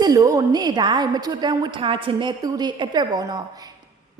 စစ်လို့နေ့တိုင်းမချွတ်တန်းဝတ်ထားခြင်းနဲ့သူတွေအတွက်ပေါ့နော်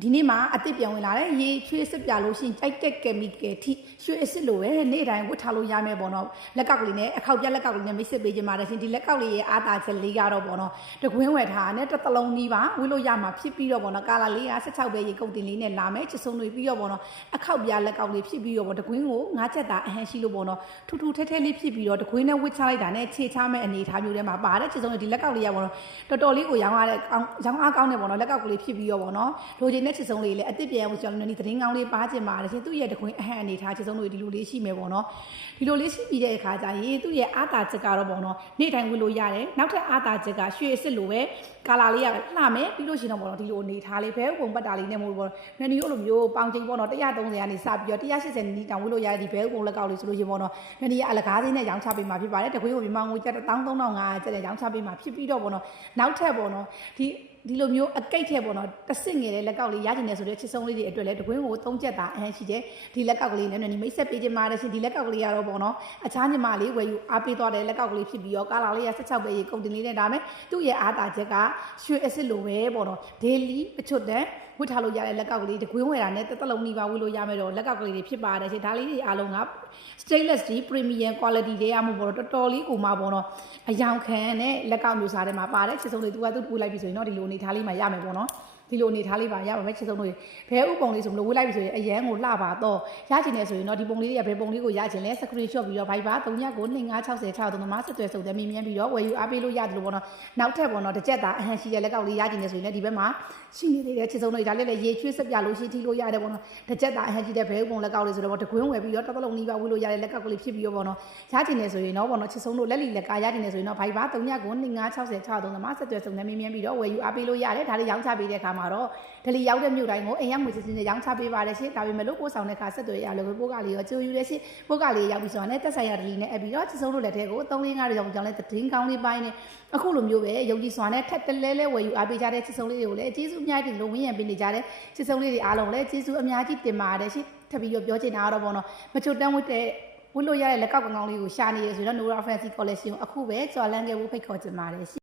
ဒီနေ့မှာအစ်စ်ပြန်ဝင်လာတယ်ရေချွေးစစ်ပြလို့ရှိရင်ကြိုက်တဲ့ကယ်မီကယ်ထိရွှေအစ်စ်လိုပဲနေ့တိုင်းဝတ်ထားလို့ရမယ်ပေါ့နော်လက်ကောက်ကလေးနဲ့အခောက်ပြက်လက်ကောက်ကလေးနဲ့မိတ်ဆက်ပေးခြင်းပါတယ်ရှင်ဒီလက်ကောက်လေးရဲ့အားသာချက်လေးကတော့ပေါ့နော်တကွင်းဝယ်ထားနဲ့တစ်သလုံးကြီးပါဝတ်လို့ရမှာဖြစ်ပြီးတော့ပေါ့နော်ကာလာလေးက16ပဲရေကုန်တင်လေးနဲ့လာမယ်ချစ်ဆုံးတွေပြီးတော့ပေါ့နော်အခောက်ပြက်လက်ကောက်လေးဖြစ်ပြီးတော့ပေါ့တကွင်းကို9ချက်သားအဟမ်းရှိလို့ပေါ့နော်ထူထူထဲထဲလေးဖြစ်ပြီးတော့တကွင်းနဲ့ဝတ်ချလိုက်တာနဲ့ခြေချမဲ့အနေထားမျိုးထဲမှာပါတယ်ချစ်ဆုံးတွေဒီလက်ကောက်လေးရပေါ့နော်တော်တော်လေးကိုရောင်းရတဲ့ရောင်းအားကောင်းနေပေါ့နော်လက်ကောက်ကလေးဖြစ်ပြီးတော့ပေါ့နော်လိုချင်တဲ့ချစ်ဆုံးလေးလည်းအစ်စ်ပြန်ဝင်ကျွန်တော်တို့သတင်းကောင်းလေးပါကျင်ပါတယ်ရှင်သူ့ရဲ့တခွင်းအဟန့်အနေထားချစ်ဆုံးတို့ဒီလိုလေးရှိမယ်ပေါ့နော်ဒီလိုလေးရှိပြီးတဲ့အခါကျရင်သူ့ရဲ့အာသာချက်ကတော့ပေါ့နော်နေ့တိုင်းဝတ်လို့ရတယ်နောက်ထပ်အာသာချက်ကရွှေအစ်စ်လိုပဲကာလာလေးကလှမယ်ပြီးလို့ရှိရင်တော့ပေါ့နော်ဒီလိုအနေထားလေးပဲပုံပတ်တာလေးနဲ့မို့ပေါ့နနီအဲ့လိုမျိုးပေါင်ချိန်ပေါ့နော်130ကနေစပြီးတော့180နီးတောင်ဝတ်လို့ရတဲ့ဒီဘဲပုံလက်ကောက်လေးဆိုလို့ရှိရင်ပေါ့နော်နနီကအလကားသေးနဲ့ရောင်းချပေးမှာဖြစ်ပါတယ်တခွင်းကိုမြန်မာငွေကျပ်13500ကျပ်နဲ့ရောင်းချပေးမှာဖြစ်ပြီးတော့ပေါ့နော်နောက်ထပ်ပေါ့နော်ဒီလိုမျိုးအကိတ်ထဲပေါ့နော်တဆင့်ငယ်တဲ့လက်ကောက်လေးရကျင်နေဆိုတဲ့ချစ်ဆုံးလေးတွေအတွက်လည်းတကွင်းကို3ချက်သားအဟမ်းရှိတယ်ဒီလက်ကောက်ကလေးနဲ့မိတ်ဆက်ပေးခြင်းပါတယ်ရှင်ဒီလက်ကောက်ကလေးကတော့ပေါ့နော်အခြားညီမလေးဝယ်ယူအားပေးသွားတဲ့လက်ကောက်ကလေးဖြစ်ပြီးတော့ကာလာလေးက16ပဲရေကုန်တင်လေးနဲ့ဒါမဲ့သူ့ရဲ့အားသာချက်ကရွှေအစ်စ်လိုပဲပေါ့နော်ဒေလီအချွတ်တန်းဝတ်ထားလို့ရတဲ့လက်ကောက်ကလေးတကွင်းဝယ်တာနဲ့တစ်လုံးနီးပါဝတ်လို့ရမယ်တော့လက်ကောက်ကလေးတွေဖြစ်ပါတယ်ရှင်ဒါလေးတွေအားလုံးက stainless steel premium quality တွေရမှုပေါ့တော်တော်လေးကိုမှပေါ့နော်အယောင်ခံနဲ့လက်ကောက်မျိုးစားထဲမှာပါတယ်ချစ်ဆုံးတွေသူကသူ့လိုက်ပြီဆိုရင်တော့ဒီလိုအနေထားလေးမှာရမယ်ပေါ့နော်ဒီလိုအနေထားလေးပါရပါမယ်ချစ်ဆုံးတို့ဘဲဥပုံလေးဆိုမလို့ဝေးလိုက်ပြီဆိုရင်အရန်ကိုလှပါတော့ရချင်နေဆိုရင်တော့ဒီပုံလေးတွေကဘယ်ပုံလေးကိုရချင်လဲ screenshot ပြီးတော့ Viber 396063မဆက်သွယ်စုံတယ်မြင်မြန်ပြီးတော့ဝယ်ယူအားပေးလို့ရတယ်လို့ပေါ့နော်နောက်ထပ်ပေါ့နော်တစ်ချက်သားအဟန်ရှိတဲ့လက်ကောက်လေးရချင်နေဆိုရင်လည်းဒီဘက်မှာရှိနေသေးတယ်ချစ်ဆုံးတို့ဒါလေးလည်းရေချွေးစက်ပြလို့ရှိထီလို့ရတယ်ပေါ့နော်တစ်ချက်သားအဟန်ရှိတဲ့ဘဲဥပုံလက်ကောက်လေးဆိုတော့တကွင်းဝယ်ပြီးတော့တစ်သလုံးနီးပါဝယ်လို့ရတဲ့လက်ကောက်ကလေးဖြစ်ပြီးတော့ပေါ့နော်ရချင်နေဆိုရင်တော့ပေါ့နော်ချစ်ဆုံးတို့လက်လီလက်ကားရချင်နေဆိုရင်တော့ Viber 396063မဆက်သွယ်စုံတယ်မြင်မြန်ပြီးတော့ဝယ်ယူအားပေးလို့ရတယ်ဒါလေးရောင်းချပေးတဲ့အခါမှာတော့ဒလီရောက်တဲ့မြို့တိုင်းကိုအိမ်ရောက်ငွေစစ်စစ်နဲ့ရောင်းချပေးပါတယ်ရှင်ဒါပေမဲ့လို့ပို့ဆောင်တဲ့ခါဆက်သွယ်ရလို့ပို့ကလေးရောကြိုယူရရှင်ပို့ကလေးရောက်ပြီးဆိုတော့တက်ဆိုင်ရဒလီနဲ့အပ်ပြီးတော့ချစ်ဆုံးတို့လက်ထဲကို3-5ကြောင်ကြောင်လဲသတင်းကောင်းလေးပိုင်းနဲ့အခုလိုမျိုးပဲယုံကြည်စွာနဲ့ထက်တလဲလဲဝယ်ယူအားပေးကြတဲ့ချစ်ဆုံးလေးတွေကိုလည်းအကျေးဇူးအများကြီးလုံးဝင်းရံပေးနေကြတဲ့ချစ်ဆုံးလေးတွေအားလုံးလည်းကျေးဇူးအများကြီးတင်ပါတယ်ရှင်ထပ်ပြီးပြောချင်တာကတော့ပေါ့နော်မချိုတန်းဝတ်တဲ့ဝတ်လို့ရတဲ့လက်ကောက်ကောင်လေးကိုရှာနေရဆိုတော့ Nora Fancy Collection ကိုအခုပဲကြွားလန်းခဲ့ဖို့ဖိတ်ခေါ်ချင်ပါတယ်